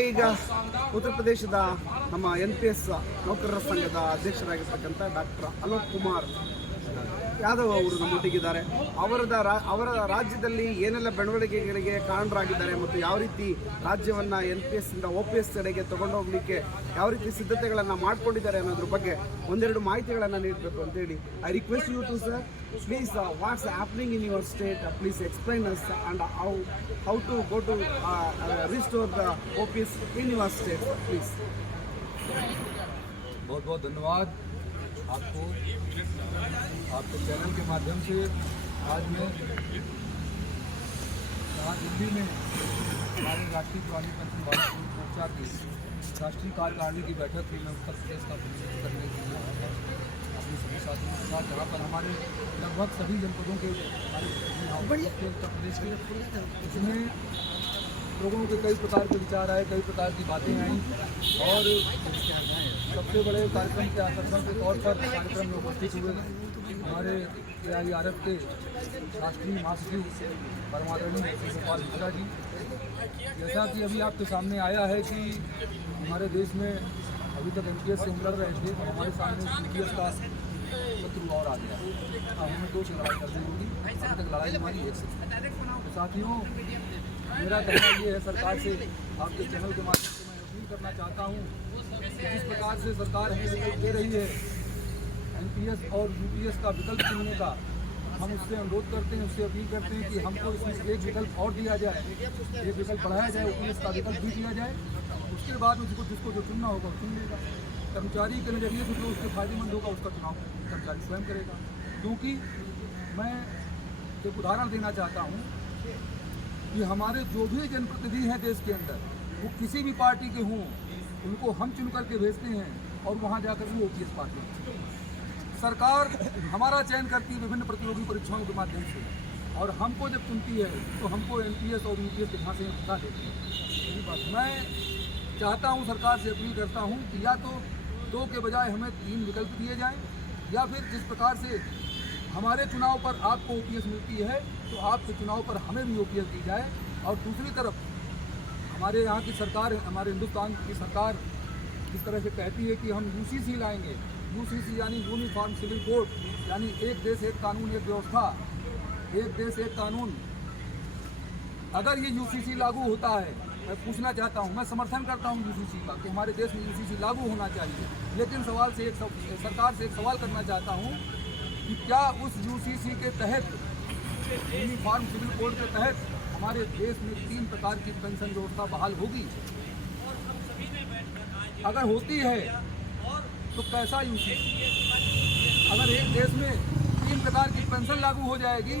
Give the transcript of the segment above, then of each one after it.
ಈಗ ಉತ್ತರ ಪ್ರದೇಶದ ನಮ್ಮ NPS ನೌಕರರ ಸಂಘದ ಅಧ್ಯಕ್ಷರಾಗಿರ್ತಕ್ಕಂಥ ಡಾಕ್ಟರ್ ಅಲೋಕ್ ಕುಮಾರ್ ಯಾದವ್ ಅವರು ನಮ್ಮೊಟ್ಟಿಗಿದ್ದಾರೆ. ಅವರ ರಾಜ್ಯದಲ್ಲಿ ಏನೆಲ್ಲ ಬೆಳವಣಿಗೆಗಳಿಗೆ ಕಾರಣರಾಗಿದ್ದಾರೆ ಮತ್ತು ಯಾವ ರೀತಿ ರಾಜ್ಯವನ್ನು NPS ಇಂದ OPS ಕಡೆಗೆ ತಗೊಂಡೋಗ್ಲಿಕ್ಕೆ ಯಾವ ರೀತಿ ಸಿದ್ಧತೆಗಳನ್ನು ಮಾಡ್ಕೊಂಡಿದ್ದಾರೆ ಅನ್ನೋದ್ರ ಬಗ್ಗೆ ಒಂದೆರಡು ಮಾಹಿತಿಗಳನ್ನು ನೀಡಬೇಕು ಅಂತೇಳಿ I request you to sir please what's happening in your state, please explain us and how to go to restore the OPS in your state, please. बहुत बहुत धन्यवाद आपको, आपके चैनल के माध्यम से आज मैं यहाँ दिल्ली में हमारे राष्ट्रीय पुरानी पेंशन भारत मोर्चा की राष्ट्रीय कार्यकारिणी की बैठक थी। मैं उत्तर प्रदेश का प्रतिनिधित्व करने के लिए आया था अपने सभी साथियों के साथ, जहाँ पर हमारे लगभग सभी जनपदों के उत्तर प्रदेश के इसमें लोगों के कई प्रकार के विचार आए, कई प्रकार की बातें आई और सबसे बड़े कार्यक्रम के आकर्षण के तौर पर कार्यक्रम में उपस्थित हुए हमारे AIRF के राष्ट्रीय महासचिव परमादरणीय गोपाल मिश्रा जी। जैसा कि अभी आपके सामने आया है कि हमारे देश में अभी तक NPS से हम लड़ रहे थे, तो हमारे सामने CPS का शत्रु और आ गया। अब हमें दो से लड़ाई करनी होगी, अब तक लड़ाई हमारी एक से। तो साथियों, मेरा कहना ये है सरकार से, आपके चैनल के माध्यम से मैं अपील करना चाहता हूँ, जिस प्रकार से सरकार हमें विकल्प दे रही है NPS और UPS का विकल्प चुनने का, हम उससे अनुरोध करते हैं, उससे अपील करते हैं कि हमको इसमें एक विकल्प और दिया जाए, एक विकल्प बढ़ाया जाए, OPS का विकल्प भी दिया जाए। उसके बाद जिसको जो चुनना होगा वो चुन लेगा। कर्मचारी के नज़रिए से जो उसके फायदेमंद होगा उसका चुनाव कर्मचारी स्वयं करेगा। क्योंकि मैं एक उदाहरण देना चाहता हूँ कि हमारे जो भी जनप्रतिनिधि हैं देश के अंदर, वो किसी भी पार्टी के हों, उनको हम चुन करके भेजते हैं और वहाँ जाकर वो OPS पाते हैं। सरकार हमारा चयन करती है विभिन्न प्रतियोगी परीक्षाओं के माध्यम से, और हमको जब चुनती है तो हमको NPS और UPS के झांसे में फंसा देती है। यही बात मैं चाहता हूँ, सरकार से अपील करता हूँ कि या तो 2 के बजाय हमें 3 विकल्प दिए जाएँ, या फिर जिस प्रकार से हमारे चुनाव पर आपको OPS मिलती है तो आपके चुनाव पर हमें भी OPS दी जाए। और दूसरी तरफ हमारे यहाँ की सरकार, हमारे हिंदुस्तान की सरकार जिस तरह से कहती है कि हम UCC लाएंगे, UCC यानी यूनिफॉर्म सिविल कोड, यानी एक देश एक कानून एक व्यवस्था, एक देश एक कानून। अगर ये UCC लागू होता है, मैं पूछना चाहता हूँ, मैं समर्थन करता हूँ UCC का कि हमारे देश में UCC लागू होना चाहिए, लेकिन सरकार से एक सवाल करना चाहता हूँ कि क्या उस UCC के तहत, यूनिफॉर्म सिविल कोड के तहत हमारे देश में 3 प्रकार की पेंशन व्यवस्था बहाल होगी? अगर होती है तो कैसा UCC? अगर एक देश में 3 प्रकार की पेंशन लागू हो जाएगी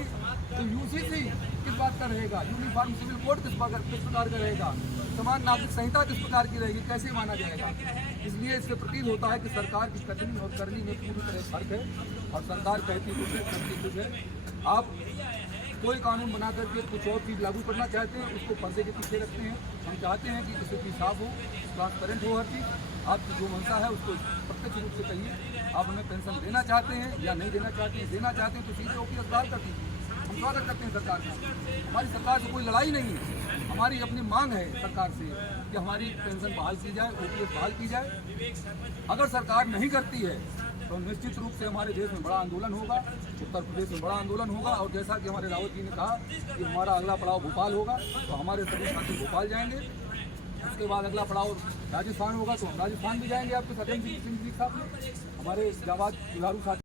तो UCC किस बात का रहेगा? यूनिफॉर्म सिविल कोड किस प्रकार का रहेगा? समान नागरिक संहिता किस प्रकार की रहेगी? कैसे माना जाएगा? इसलिए इससे प्रतीत होता है कि सरकार की कथनी और करनी में पूरी तरह फर्क है, और सरकार कहती कुछ है, करती कुछ है। आप कोई कानून बना करके कुछ और चीज़ लागू करना चाहते हैं, उसको पर्दे के पीछे रखते हैं। हम चाहते हैं कि स्थिति साफ हो, ट्रांसपेरेंट हो हर चीज़। आपकी जो मंशा है उसको प्रत्यक्ष रूप से कहिए, आप हमें पेंशन देना चाहते हैं या नहीं देना चाहते हैं। देना चाहते हैं तो सीधे OPS बहाल कर दीजिए। हम स्वागत करते हैं सरकार का। हमारी सरकार से कोई लड़ाई नहीं है, हमारी अपनी मांग है सरकार से कि हमारी पेंशन बहाल की जाए, OPS बहाल की जाए। अगर सरकार नहीं करती है तो निश्चित रूप से हमारे देश में बड़ा आंदोलन होगा, उत्तर प्रदेश में बड़ा आंदोलन होगा। और जैसा कि हमारे रावत जी ने कहा कि हमारा अगला पड़ाव भोपाल होगा, तो हमारे सभी साथी भोपाल जाएंगे। उसके बाद अगला पड़ाव राजस्थान होगा, तो हम राजस्थान भी जाएंगे आपके सत्येंद्र सिंह जी साथ में। हमारे जाबाज जुझारू साथी